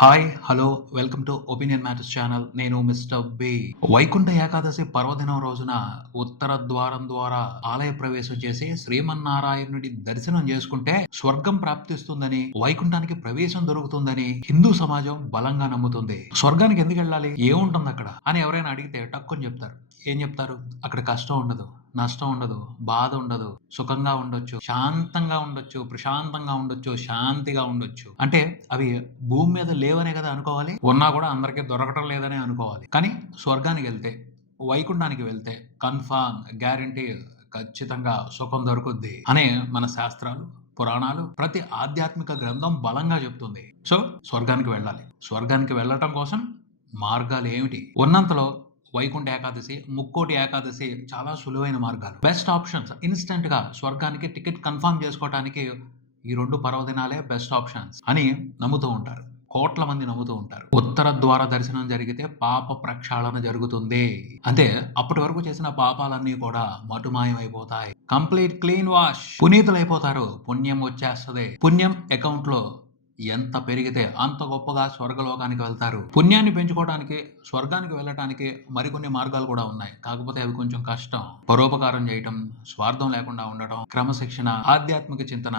Hi hello welcome to opinion matters channel. నేను mister B. Vaikuntha Ekadashi పర్వదినం రోజున ఉత్తర ద్వారం ద్వారా ఆలయ ప్రవేశం చేసి శ్రీమన్నారాయణుడి దర్శనం చేసుకుంటే స్వర్గం ప్రాప్తిస్తుందని, వైకుంఠానికి ప్రవేశం దొరుకుతుందని హిందూ సమాజం బలంగా నమ్ముతుంది. స్వర్గానికి ఎందుకు వెళ్ళాలి, ఏముంటుంది అక్కడ అని ఎవరైనా అడిగితే టక్కుని చెప్తారు. ఏం చెప్తారు? అక్కడ కష్టం ఉండదు, నష్టం ఉండదు, బాధ ఉండదు, సుఖంగా ఉండొచ్చు, శాంతంగా ఉండొచ్చు, ప్రశాంతంగా ఉండొచ్చు, శాంతిగా ఉండొచ్చు. అంటే అవి భూమి మీద లేవనే కదా అనుకోవాలి. ఉన్నా కూడా అందరికీ దొరకటం లేదనే అనుకోవాలి. కానీ స్వర్గానికి వెళ్తే, వైకుంఠానికి వెళ్తే కన్ఫామ్ గ్యారంటీ, ఖచ్చితంగా సుఖం దొరుకుద్ది అనే మన శాస్త్రాలు, పురాణాలు, ప్రతి ఆధ్యాత్మిక గ్రంథం బలంగా చెప్తుంది. సో స్వర్గానికి వెళ్ళాలి. స్వర్గానికి వెళ్ళటం కోసం మార్గాలు ఏమిటి? ఉన్నంతలో వైకుంఠ ఏకాదశి, ముక్కోటి ఏకాదశి చాలా సులువైన మార్గాలు, బెస్ట్ ఆప్షన్స్. ఇన్స్టెంట్ గా స్వర్గానికి టికెట్ కన్ఫర్మ్ చేసుకోవడానికి ఈ 2 పర్వదినాలే బెస్ట్ ఆప్షన్స్ అని నమ్ముతూ ఉంటారు. కోట్ల మంది నమ్ముతూ ఉంటారు. ఉత్తర ద్వార దర్శనం జరిగితే పాప ప్రక్షాళన జరుగుతుంది. అంటే అప్పటి వరకు చేసిన పాపాలన్నీ కూడా మటుమాయం అయిపోతాయి. కంప్లీట్ క్లీన్ వాష్, పునీతులైపోతారు. పుణ్యం వచ్చేస్తది. పుణ్యం అకౌంట్ లో ఎంత పెరిగితే అంత గొప్పగా స్వర్గలోకానికి వెళ్తారు. పుణ్యాన్ని పెంచుకోవడానికి, స్వర్గానికి వెళ్ళటానికి మరికొన్ని మార్గాలు కూడా ఉన్నాయి. కాకపోతే అవి కొంచెం కష్టం. పరోపకారం చేయటం, స్వార్థం లేకుండా ఉండటం, క్రమశిక్షణ, ఆధ్యాత్మిక చింతన,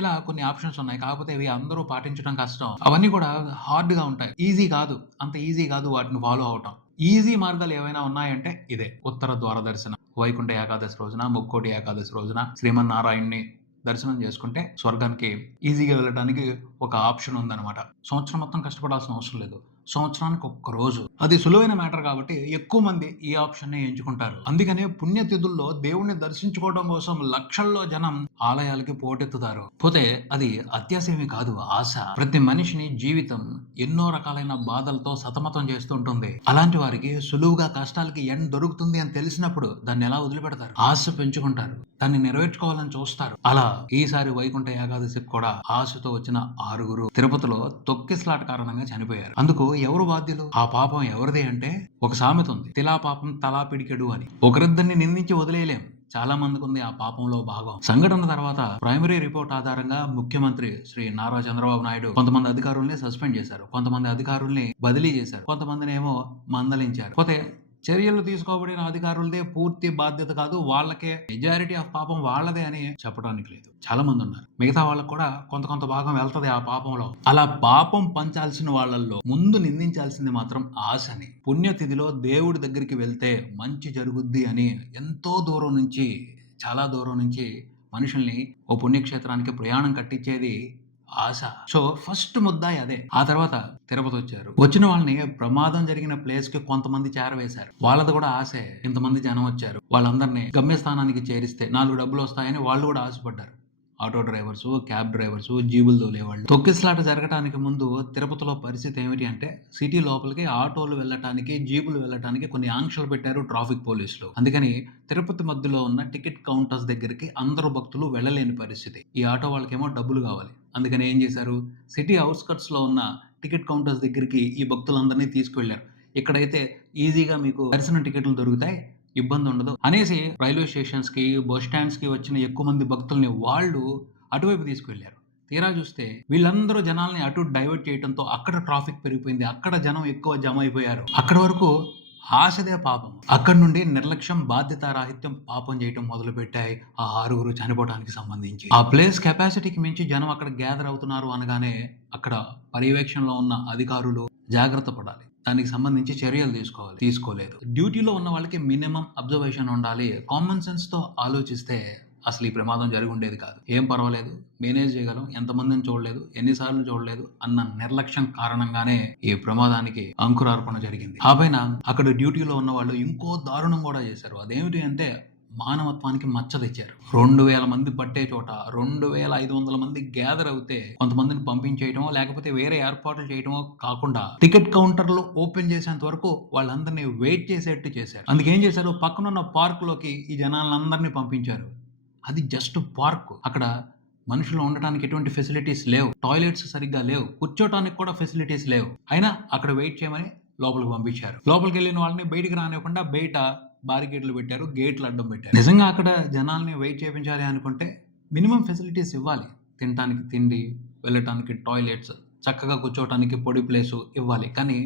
ఇలా కొన్ని ఆప్షన్స్ ఉన్నాయి. కాకపోతే ఇవి అందరూ పాటించడం కష్టం. అవన్నీ కూడా హార్డ్ గా ఉంటాయి. ఈజీ కాదు, అంత ఈజీ కాదు వాటిని ఫాలో అవటం. ఈజీ మార్గాలు ఏవైనా ఉన్నాయంటే ఇదే ఉత్తర ద్వార దర్శనం. వైకుంఠ ఏకాదశి రోజున, ముక్కోటి ఏకాదశి రోజున శ్రీమన్నారాయణ్ణి దర్శనం చేసుకుంటే స్వర్గానికి ఈజీగా వెళ్ళడానికి ఒక ఆప్షన్ ఉందన్నమాట. సంవత్సరం మొత్తం కష్టపడాల్సిన అవసరం లేదు. సంవత్సరానికి ఒక్క రోజు. అది సులువైన మ్యాటర్ కాబట్టి ఎక్కువ మంది ఈ ఆప్షన్ ని ఎంచుకుంటారు. అందుకనే పుణ్యతిథుల్లో దేవుణ్ణి దర్శించుకోవడం కోసం లక్షల్లో జనం ఆలయాలకి పోటెత్తుతారు. పోతే అది అత్యాశయమే కాదు, ఆశ. ప్రతి మనిషిని జీవితం ఎన్నో రకాలైన బాధలతో సతమతం చేస్తుంటుంది. అలాంటి వారికి సులువుగా కష్టాలకి ఎండ్ దొరుకుతుంది అని తెలిసినప్పుడు దాన్ని ఎలా వదిలిపెడతారు? ఆశ పెంచుకుంటారు, దాన్ని నెరవేర్చుకోవాలని చూస్తారు. అలా ఈసారి వైకుంఠ ఏకాదశికి కూడా ఆశతో వచ్చిన 6 తిరుపతిలో తొక్కిసలాట కారణంగా చనిపోయారు. అందుకు ఎవరు బాధ్యులు? ఆ పాపం ఎవరిది అంటే ఒక సామెత ఉంది, తిలా పాపం తలా పిడికెడు అని. ఒకరిద్దరిని నిందించి వదిలేయలేం. చాలా మందికి ఉంది ఆ పాపంలో భాగం. సంఘటన తర్వాత ప్రైమరీ రిపోర్ట్ ఆధారంగా ముఖ్యమంత్రి శ్రీ నారా చంద్రబాబు నాయుడు కొంతమంది అధికారుల్ని సస్పెండ్ చేశారు, కొంతమంది అధికారుల్ని బదిలీ చేశారు, కొంతమందిని ఏమో మందలించారు. పోతే చర్యలు తీసుకోబడిన అధికారులదే పూర్తి బాధ్యత కాదు, వాళ్ళకే మెజారిటీ ఆఫ్ పాపం వాళ్ళదే అని చెప్పడానికి లేదు. చాలా మంది ఉన్నారు, మిగతా వాళ్ళకు కూడా కొంత భాగం వెళ్తది ఆ పాపంలో. అలా పాపం పంచాల్సిన వాళ్ళల్లో ముందు నిందించాల్సింది మాత్రం ఆశని. పుణ్యతిథిలో దేవుడి దగ్గరికి వెళ్తే మంచి జరుగుద్ది అని ఎంతో దూరం నుంచి, చాలా దూరం నుంచి మనుషుల్ని ఓ పుణ్యక్షేత్రానికి ప్రయాణం కట్టించేది ఆశ. సో ఫస్ట్ ముద్దాయి అదే. ఆ తర్వాత తిరుపతి వచ్చారు. వచ్చిన వాళ్ళని ప్రమాదం జరిగిన ప్లేస్ కి కొంతమంది చేరవేశారు. వాళ్ళది కూడా ఆశే. ఇంతమంది జనం వచ్చారు, వాళ్ళందరినీ గమ్యస్థానానికి చేరిస్తే 4 డబ్బులు వస్తాయని వాళ్ళు కూడా ఆశపడ్డారు. ఆటో డ్రైవర్స్, క్యాబ్ డ్రైవర్స్, జీబులు తోలేవాళ్ళు. తొక్కిసలాట జరగడానికి ముందు తిరుపతిలో పరిస్థితి ఏమిటి అంటే సిటీ లోపలికి ఆటోలు వెళ్ళటానికి, జీబులు వెళ్ళటానికి కొన్ని ఆంక్షలు పెట్టారు ట్రాఫిక్ పోలీసులు. అందుకని తిరుపతి మధ్యలో ఉన్న టికెట్ కౌంటర్స్ దగ్గరికి అందరూ భక్తులు వెళ్ళలేని పరిస్థితి. ఈ ఆటో వాళ్ళకేమో డబ్బులు కావాలి. అందుకని ఏం చేశారు, సిటీ అవుట్స్కట్స్ లో ఉన్న టికెట్ కౌంటర్స్ దగ్గరికి ఈ భక్తులందరినీ తీసుకువెళ్లారు. ఇక్కడైతే ఈజీగా మీకు దర్శనం టికెట్లు దొరుకుతాయి, ఇబ్బంది ఉండదు అనేసి రైల్వే స్టేషన్స్ కి, బస్ స్టాండ్స్ కి వచ్చిన ఎక్కువ మంది భక్తుల్ని వాళ్ళు అటువైపు తీసుకువెళ్లారు. తీరా చూస్తే వీళ్ళందరూ జనాల్ని అటు డైవర్ట్ చేయడంతో అక్కడ ట్రాఫిక్ పెరిగిపోయింది, అక్కడ జనం ఎక్కువ జమ అయిపోయారు. అక్కడ వరకు ఆశదే పాపం. అక్కడి నుండి నిర్లక్ష్యం, బాధ్యతారాహిత్యం పాపం చేయటం మొదలు పెట్టాయి ఆ 6 చనిపోవడానికి సంబంధించి. ఆ ప్లేస్ కెపాసిటీకి మించి జనం అక్కడ గ్యాదర్ అవుతున్నారు అనగానే అక్కడ పర్యవేక్షణలో ఉన్న అధికారులు జాగ్రత్త పడాలి, దానికి సంబంధించి చర్యలు తీసుకోలేదు. డ్యూటీలో ఉన్న వాళ్ళకి మినిమం అబ్జర్వేషన్ ఉండాలి. కామన్ సెన్స్ తో ఆలోచిస్తే అసలు ఈ ప్రమాదం జరిగి ఉండేది కాదు. ఏం పర్వాలేదు, మేనేజ్ చేయగలం, ఎంతమందిని చూడలేదు, ఎన్నిసార్లు చూడలేదు అన్న నిర్లక్ష్యం కారణంగానే ఈ ప్రమాదానికి అంకురార్పణ జరిగింది. ఆ పైన అక్కడ డ్యూటీలో ఉన్న వాళ్ళు ఇంకో దారుణం కూడా చేశారు. అదేమిటి అంటే మానవత్వానికి మచ్చ తెచ్చారు. 2000 మంది పట్టే చోట 2500 మంది గ్యాదర్ అవుతే కొంతమందిని పంపించేయటమో లేకపోతే వేరే ఏర్పాట్లు చేయటమో కాకుండా టికెట్ కౌంటర్లు ఓపెన్ చేసేంత వరకు వాళ్ళందరినీ వెయిట్ చేసేట్టు చేశారు. అందుకేం చేశారు, పక్కనున్న పార్క్ లోకి ఈ జనాలందరినీ పంపించారు. అది జస్ట్ పార్క్. అక్కడ మనుషులు ఉండటానికి ఎటువంటి ఫెసిలిటీస్ లేవు, టాయిలెట్స్ సరిగ్గా లేవు, కూర్చోటానికి కూడా ఫెసిలిటీస్ లేవు. అయినా అక్కడ వెయిట్ చేయమని లోపలికి పంపించారు. లోపలికి వెళ్ళిన వాళ్ళని బయటికి రానివ్వకుండా బయట బారికేడ్లు పెట్టారు, గేట్లు అడ్డం పెట్టారు. నిజంగా అక్కడ జనాల్ని వెయిట్ చేయించాలి అనుకుంటే మినిమం ఫెసిలిటీస్ ఇవ్వాలి. తినటానికి తిండి, వెళ్ళటానికి టాయిలెట్స్, చక్కగా కూర్చోవటానికి పొడి ప్లేసు ఇవ్వాలి. కానీ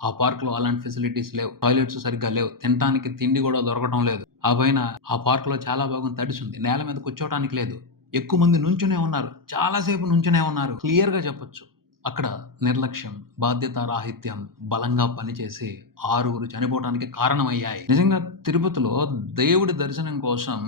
ఆ పార్క్‌లో అలాంటి ఫెసిలిటీస్ లేవు. టాయిలెట్స్ సరిగ్గా లేవు. తినటానికి తిండి గూడా దొరకటం లేదు. ఆ పైన ఆ పార్క్‌లో చాలా భాగం తడిసుంది. నేల మీద కూర్చోవటానికి లేదు. ఎక్కువ మంది నుంచునే ఉన్నారు. చాలా సేపు నుంచునే ఉన్నారు. క్లియర్‌గా చెప్పొచ్చు. అక్కడ నిర్లక్ష్యం, బాధ్యతారాహిత్యం బలంగా పనిచేసి 6గురు చనిపోవటానికి కారణమయ్యాయి. నిజంగా తిరుపతిలో దేవుడి దర్శనం కోసం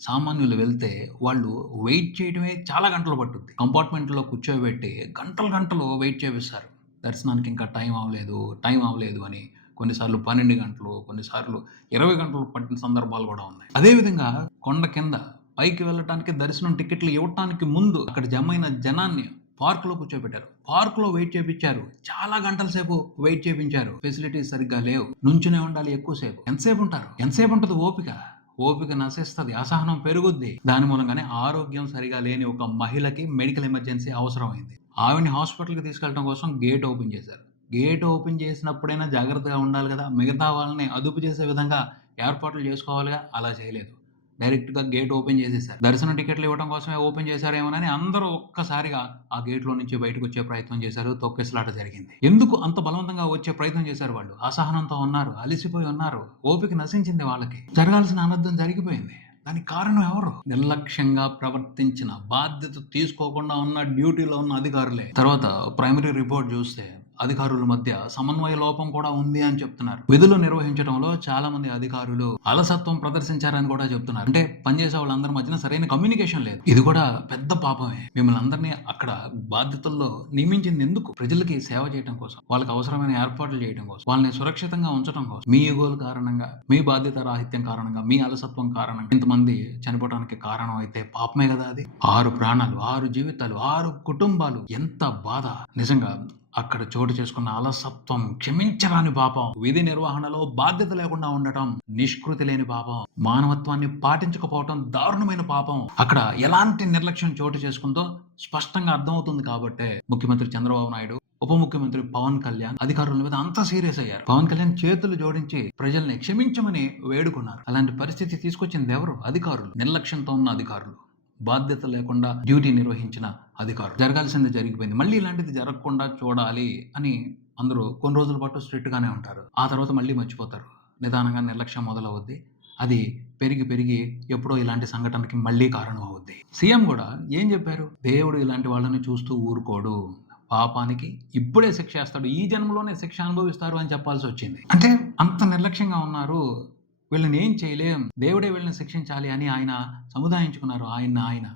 సామాన్యులు వెళ్తే వాళ్ళు వెయిట్ చేయడమే చాలా గంటలు పట్టుద్ది. కంపార్ట్మెంట్‌లో కూర్చోబెట్టి గంటలు గంటలు వెయిట్ చేపిస్తారు. దర్శనానికి ఇంకా టైం అవ్వలేదు అని. కొన్నిసార్లు 12 గంటలు, కొన్నిసార్లు 20 గంటలు పట్టిన సందర్భాలు గూడా ఉన్నాయి. అదే విధంగా కొండ కింద పైకి వెళ్ళటానికి దర్శనం టికెట్లు ఇవ్వటానికి ముందు అక్కడ జమైన జనాన్ని పార్క్‌లో కూర్చోబెట్టారు. పార్క్‌లో వెయిట్ చేపిచ్చారు. చాలా గంటల సేపు వెయిట్ చేపించారు. ఫెసిలిటీస్ సరిగ్గా లేవు. నుంచునే ఉండాలి ఎక్కువ సేపు. ఎంతసేపు ఉంటారు? ఎంతసేపు ఉంటది ఓపిక? ఓపిక నశిస్తది. అసహనం పెరుగుద్ది. దాని మూలంగానే ఆరోగ్యం సరిగా లేని ఒక మహిళకి మెడికల్ ఎమర్జెన్సీ అవసరమైంది. ఆవిడని హాస్పిటల్‌కి తీసుకెళ్ళటం కోసం గేట్ ఓపెన్ చేశారు. గేట్ ఓపెన్ చేసినప్పుడైనా జాగ్రత్తగా ఉండాలి గదా! మిగతా వాళ్ళని అదుపు చేసే విధంగా ఏర్పాట్లు చేసుకోవాలిగా. అలా చేయలేదు. డైరెక్ట్‌గా గేట్ ఓపెన్ చేసేసారు. దర్శనం టికెట్లు ఇవ్వడం కోసమే ఓపెన్ చేశారేమోనని అందరూ ఒక్కసారిగా ఆ గేట్‌లో నుంచి బయటకొచ్చే ప్రయత్నం చేశారు. తొక్కిసలాట జరిగింది. ఎందుకు అంత బలవంతంగా వచ్చే ప్రయత్నం చేశారు వాళ్ళు? అసహనంతో ఉన్నారు. అలిసిపోయి ఉన్నారు. ఓపిక నశించింది వాళ్ళకి. జరగాల్సిన అనర్థం జరిగిపోయింది. దానికి కారణం ఎవరు? నిర్లక్ష్యంగా ప్రవర్తించిన, బాధ్యత తీసుకోకుండా ఉన్న డ్యూటీలో ఉన్న అధికారులే. తర్వాత ప్రైమరీ రిపోర్ట్ చూస్తే అధికారుల మధ్య సమన్వయ లోపం కూడా ఉంది అని చెప్తున్నారు. విధులు నిర్వహించడంలో చాలా మంది అధికారులు అలసత్వం ప్రదర్శించారని కూడా చెప్తున్నారు. అంటే పనిచేసే వాళ్ళందరి మధ్యన సరైన కమ్యూనికేషన్ లేదు. ఇది కూడా పెద్ద పాపమే. మిమ్మల్ని అందరినీ అక్కడ బాధ్యతల్లో నియమించింది ఎందుకు? ప్రజలకి సేవ చేయడం కోసం, వాళ్ళకి అవసరమైన ఏర్పాట్లు చేయడం కోసం, వాళ్ళని సురక్షితంగా ఉంచడం కోసం. మీ ఈగోల కారణంగా, మీ బాధ్యత రాహిత్యం కారణంగా, మీ అలసత్వం కారణంగా ఇంతమంది చనిపోవడానికి కారణం అయితే పాపమే కదా అది. 6 ప్రాణాలు, 6 జీవితాలు, 6 కుటుంబాలు. ఎంత బాధ నిజంగా. అక్కడ చోటు చేసుకున్న అలసత్వం క్షమించరాని పాపం. విధి నిర్వహణలో బాధ్యత లేకుండా ఉండటం నిష్కృతి లేని పాపం. మానవత్వాన్ని పాటించకపోవటం దారుణమైన పాపం. అక్కడ ఎలాంటి నిర్లక్ష్యం చోటు చేసుకుందో స్పష్టంగా అర్థమవుతుంది కాబట్టే ముఖ్యమంత్రి చంద్రబాబు నాయుడు, ఉప ముఖ్యమంత్రి పవన్ కళ్యాణ్ అధికారుల మీద అంత సీరియస్ అయ్యారు. పవన్ కళ్యాణ్ చేతులు జోడించి ప్రజల్ని క్షమించమని వేడుకున్నారు. అలాంటి పరిస్థితి తీసుకొచ్చింది ఎవరు? అధికారులు. నిర్లక్ష్యంతో ఉన్న అధికారులు. బాధ్యత లేకుండా డ్యూటీ నిర్వహించిన అధికారులు. జరగాల్సింది జరిగిపోయింది. మళ్ళీ ఇలాంటిది జరగకుండా చూడాలి అని అందరూ కొన్ని రోజుల పాటు స్ట్రిక్ట్‌గానే ఉంటారు. ఆ తర్వాత మళ్ళీ మర్చిపోతారు. నిదానంగా నిర్లక్ష్యం మొదలవుద్ది. అది పెరిగి ఎప్పుడో ఇలాంటి సంఘటనకి మళ్ళీ కారణం అవుద్ది. సీఎం గూడా ఏం చెప్పారు? దేవుడు ఇలాంటి వాళ్ళని చూస్తూ ఊరుకోడు. పాపానికి ఇప్పుడే శిక్షేస్తాడు. ఈ జన్మలోనే శిక్ష అనుభవిస్తారు అని చెప్పాల్సొచ్చింది. అంటే అంత నిర్లక్ష్యంగా ఉన్నారు. వీళ్ళని ఏం చేయలేం. దేవుడే వీళ్ళని శిక్షించాలి అని ఆయన సముదాయించుకున్నారు. ఆయన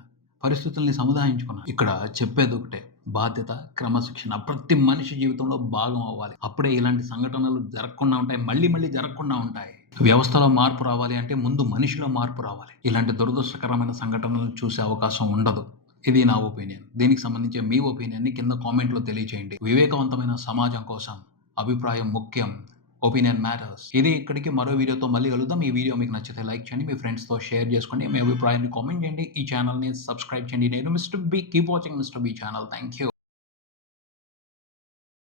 పరిస్థితుల్ని సముదాయించుకున్నారు. ఇక్కడ చెప్పేదొకటే. బాధ్యత, క్రమశిక్షణ ప్రతి మనిషి జీవితంలో భాగం అవ్వాలి. అప్పుడే ఇలాంటి సంఘటనలు జరగకుండా ఉంటాయి. మళ్ళీ జరగకుండా ఉంటాయి. వ్యవస్థలో మార్పు రావాలి అంటే ముందు మనిషిలో మార్పు రావాలి. ఇలాంటి దురదృష్టకరమైన సంఘటనలను చూసే అవకాశం ఉండదు. ఇది నా ఒపీనియన్. దీనికి సంబంధించి మీ ఒపీనియన్‌ని కింద కామెంట్‌లో తెలియజేయండి. వివేకవంతమైన సమాజం కోసం అభిప్రాయం ముఖ్యం. Opinion matters. ఇది ఇక్కడికి మరో వీడియోతో మళ్ళీ కలుద్దాం. ఈ వీడియో మీకు నచ్చితే లైక్ చేయండి. మీ ఫ్రెండ్స్‌తో షేర్ చేసుకోండి. మీ అభిప్రాయాన్ని కామెంట్ చేయండి. ఈ ఛానల్‌ని సబ్స్క్రైబ్ చేయండి. నేను mister B. Keep watching mister B channel. Thank you.